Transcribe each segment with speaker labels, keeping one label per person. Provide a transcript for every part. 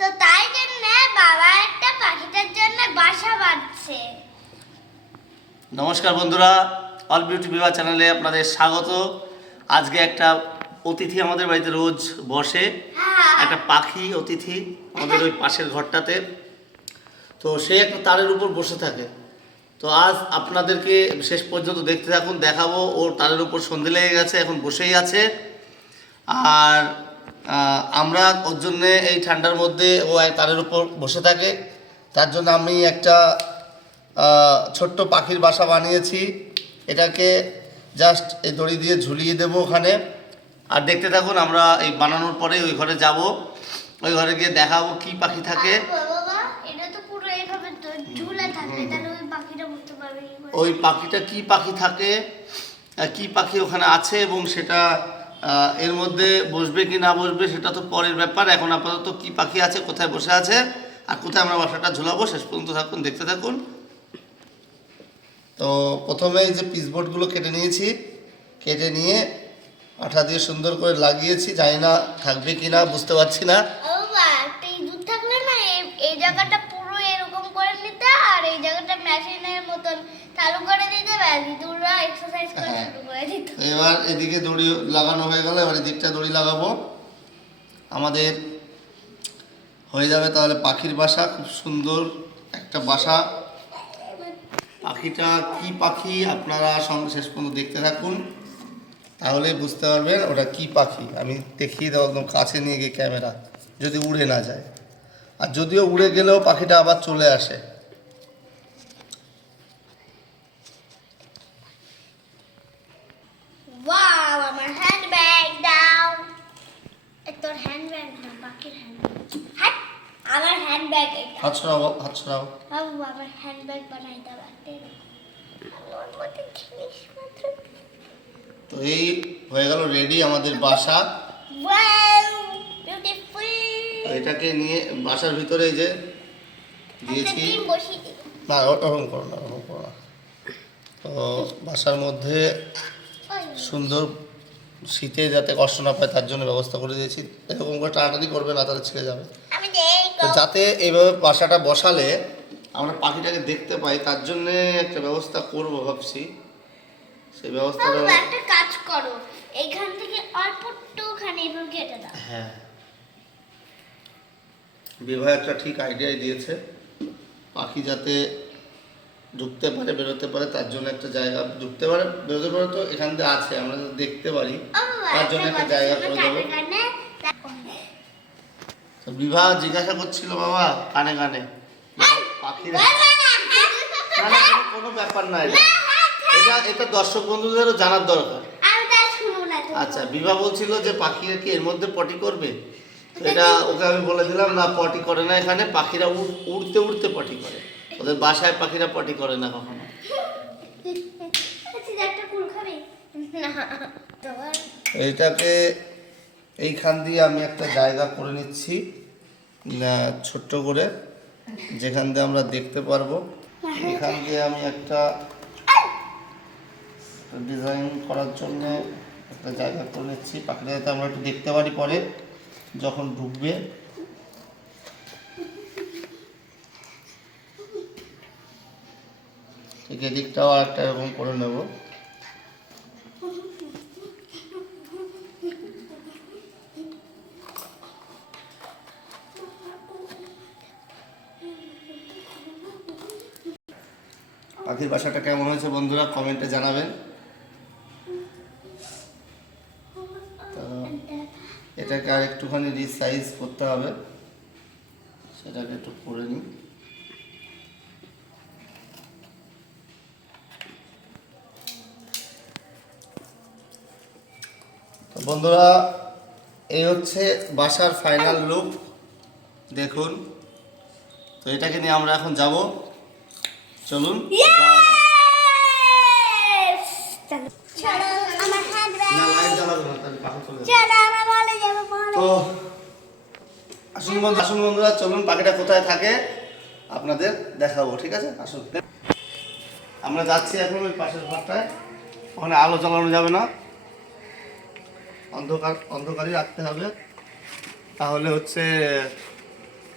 Speaker 1: তো তাই জন্য বাবা একটা পাখিটার জন্য বাসা বাঁধছে।
Speaker 2: নমস্কার বন্ধুরা অল বিউটি বিবাহ চ্যানেলে আপনাদের স্বাগত। আজকে একটা অতিথি আমাদের বাড়িতে রোজ বসে।
Speaker 1: হ্যাঁ।
Speaker 2: একটা পাখি অতিথি আমাদের ওই পাশের ঘরটাতে। তো সে একটা তারের উপর বসে থাকে। তো আজ আপনাদেরকে শেষ পর্যন্ত দেখতে থাকুন দেখাবো। ওর তারের উপর সন্ধে লেগে গেছে এখন বসেই আছে। আর আমরা ওর জন্যে এই ঠান্ডার মধ্যে ও এক তারের উপর বসে থাকে। তার জন্য আমি একটা ছোট্ট পাখির বাসা বানিয়েছি। এটাকে জাস্ট এই দড়ি দিয়ে ঝুলিয়ে দেবো ওখানে। আর দেখতে থাকুন আমরা এই বানানোর পরে ওই ঘরে যাব। ওই ঘরে গিয়ে দেখাবো কি পাখি থাকে।
Speaker 1: ওই পাখিটা কি
Speaker 2: পাখি থাকে কি পাখি ওখানে আছে এবং সেটা এর মধ্যে বসবে কি না বসবে সেটা তো পরের ব্যাপার। এখন আপাতত কি পাখি আছে, কোথায় বসে আছে, আর কোথায় আমরা বাসাটা ঝুলাবো, শেষ পর্যন্ত থাকুন, দেখতে থাকুন। তো প্রথমে যে পিসবোর্ডগুলো কেটে নিয়েছি, কেটে নিয়ে আঠা দিয়ে সুন্দর করে লাগিয়েছি, জানি না থাকবে কি না, বুঝতে পারছি না।
Speaker 1: এই জায়গাটা পুরো এরকম করে নিতে আর এই জায়গাটা মেশিনের মতন চালু করে দিতে ব্যাস ইঁদুররা এক্সারসাইজ করে
Speaker 2: হ্যাঁ। এবার এদিকে দড়ি লাগানো হয়ে গেল এবার এদিকটা দড়ি লাগাবো। আমাদের হয়ে যাবে তাহলে পাখির বাসা খুব সুন্দর একটা বাসা। পাখিটা কি পাখি আপনারা সঙ্গে শেষ পর্যন্ত দেখতে থাকুন তাহলে বুঝতে পারবেন ওটা কি পাখি। আমি দেখিয়ে দেবো একদম কাছে নিয়ে গিয়ে ক্যামেরা যদি উড়ে না যায়। আর যদিও উড়ে গেলেও পাখিটা আবার চলে আসে
Speaker 1: ওয়াও আমার হ্যান্ডব্যাগ দাও এ তোর হ্যান্ডব্যাগ না বাকির হ্যান্ডব্যাগ হাট আমার হ্যান্ডব্যাগ এটা।
Speaker 2: হাত ছড়াও হাত ছড়াও
Speaker 1: বাবু আমার হ্যান্ডব্যাগ বানাই দাও
Speaker 2: তো এই হয়ে গেল রেডি আমাদের বাসা। এটাকে নিয়ে বাসার ভিতরে যে দিয়েছি। না ওরকম করো না ওরকম করো না। তো বাসার মধ্যে সুন্দর শীতে যাতে কষ্ট না পায় তার জন্য ব্যবস্থা করে দিয়েছি। এরকম করে টানাটানি করবে না তাহলে ছেড়ে যাবে। তো যাতে এইভাবে বাসাটা বসালে আমরা পাখিটাকে দেখতে পাই তার জন্যে একটা ব্যবস্থা করব ভাবছি। সেই ব্যবস্থাটা
Speaker 1: বাবু একটা কাজ করো এইখান থেকে অল্প একটুখানি এভাবে কেটে দাও।
Speaker 2: হ্যাঁ। বিবাহ একটা ঠিক আইডিয়াই দিয়েছে। পাখি যাতে ঢুকতে পারে বেরোতে পারে তার জন্য একটা জায়গা ঢুকতে পারে বেরোতে পারে তো এখান থেকে আছে আমরা দেখতে পারি। তার জন্য একটা জায়গা করে দেবো। বিবাহ জিজ্ঞাসা করছিল বাবা কানে কানে। পাখির।
Speaker 1: না।
Speaker 2: না, না, কোনো- ব্যাপার না এটা। এটা এটা দর্শক বন্ধুদেরও জানার দরকার। আচ্ছা বিভা বলছিল যে পাখিরা কি এর মধ্যে পটি করবে? তো এটা ওকে আমি বলে দিলাম না পটি করে না এখানে পাখিরা উড়- উড়তে উড়তে পটি করে। ওদের বাসায় পাখিরা পটি করে না কখনো?
Speaker 1: আচ্ছা, একটা কুল খাবি? না তোমার
Speaker 2: এইটাকে এইখান দিয়ে আমি একটা জায়গা করে নিচ্ছি ছোট্ট করে যেখান দিয়ে আমরা দেখতে পারব। এখান দিয়ে আমি একটা ডিজাইন করার জন্য একটা জায়গা করে নিচ্ছি। পাখিটা যাতে আমরা একটু দেখতে পারি পরে যখন ঢুকবে। ঠিক এদিকটাও আর একটা এরকম করে নেব। পাখির বাসাটা কেমন হয়েছে বন্ধুরা? কমেন্টে জানাবেন। এটাকে আর একটুখানি রিসাইজ করতে হবে। সেটাকে একটু করে নিই। বন্ধুরা এই হচ্ছে বাসার ফাইনাল লুক দেখুন। তো এটাকে নিয়ে আমরা এখন যাব। চলুন। তো আসুন বন্ধু আসুন বন্ধুরা চলুন পাখিটা কোথায় থাকে আপনাদের দেখাবো ঠিক আছে? আসুন। আমরা যাচ্ছি এখন ওই পাশের ঘরটায়। ওখানে আলো জ্বালানো যাবে না। অন্ধকার অন্ধকারই রাখতে হবে। তাহলে হচ্ছে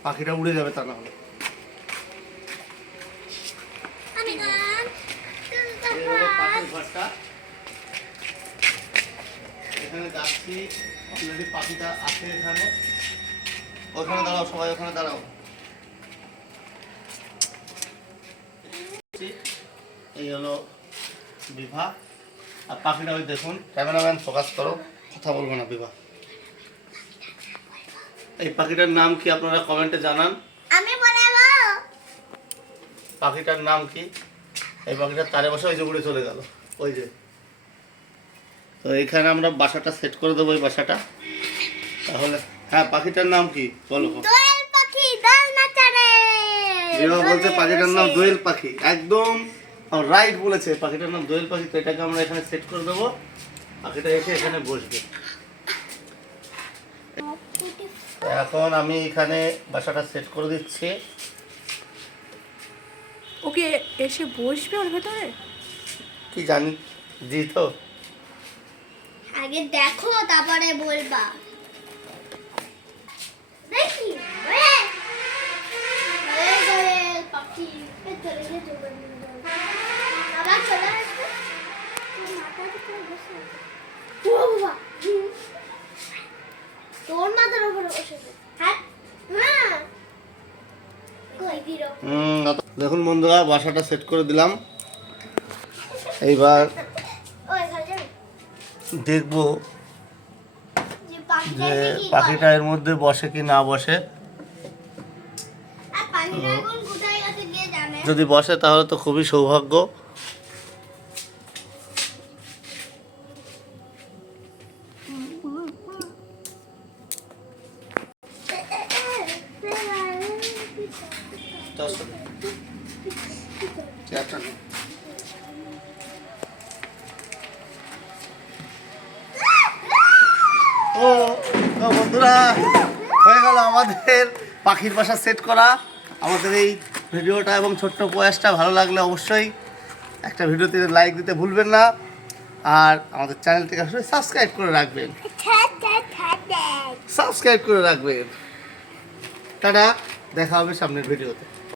Speaker 2: পাখিটা উড়ে যাবে তা না হলে। এখানে যাচ্ছি অলরেডি পাখিটা আছে এখানে। ওখানে দাঁড়াও সবাই ওখানে দাঁড়াও। এই হলো বিভা। আর পাখিটা ওই দেখুন ক্যামেরাম্যান ফোকাস করো। কথা বলব না বিভা। এই পাখিটার নাম কি আপনারা কমেন্টে জানান?
Speaker 1: আমি বলব।
Speaker 2: পাখিটার নাম কি? এই পাখিটার তারে বসে ওই যে উড়ে চলে গেল। ওই যে। তো এখানে আমরা বাসাটা সেট করে দেবো এই বাসাটা। তাহলে হ্যাঁ পাখিটার নাম কি? বলো।
Speaker 1: দোয়েল পাখি দোল নাচারে
Speaker 2: বিবাহ বলছে পাখিটার নাম দোয়েল পাখি। একদম রাইট বলেছে পাখিটার নাম দোয়েল পাখি। তো এটাকে আমরা এখানে সেট করে দেবো। পাখিটা এসে এখানে বসবে। এখন আমি এখানে বাসাটা সেট করে দিচ্ছি।
Speaker 3: ওকে এসে বসবে ওর ভেতরে?
Speaker 2: কি জানি জি তো।
Speaker 1: আগে দেখো তারপরে বলবা। দেখি ওরে ওরে দোয়েল পাখি এ চলে গেছে জোগাড় আবার চলে আসবে তোর মাথার উপরে বসে আছে। ও বাবা হুম। তোর মাথার উপরে বসে আছে। হ্যাঁ হ্যাঁ কই দিরো
Speaker 2: হুম, অত- দেখুন বন্ধুরা বাসাটা সেট করে দিলাম। এইবার দেখব
Speaker 1: যে পাখিটা?
Speaker 2: এর মধ্যে বসে কি না বসে। যদি বসে তাহলে তো খুবই সৌভাগ্য। ও বন্ধুরা, হয়ে গেল আমাদের পাখির বাসা সেট করা। আমাদের এই ভিডিওটা এবং ছোট্ট প্রয়াসটা ভালো লাগলে অবশ্যই একটা ভিডিওতে লাইক দিতে ভুলবেন না। আর আমাদের চ্যানেলটিকে আসলে সাবস্ক্রাইব করে রাখবেন। সাবস্ক্রাইব করে রাখবেন। টাটা, দেখা হবে সামনের ভিডিওতে।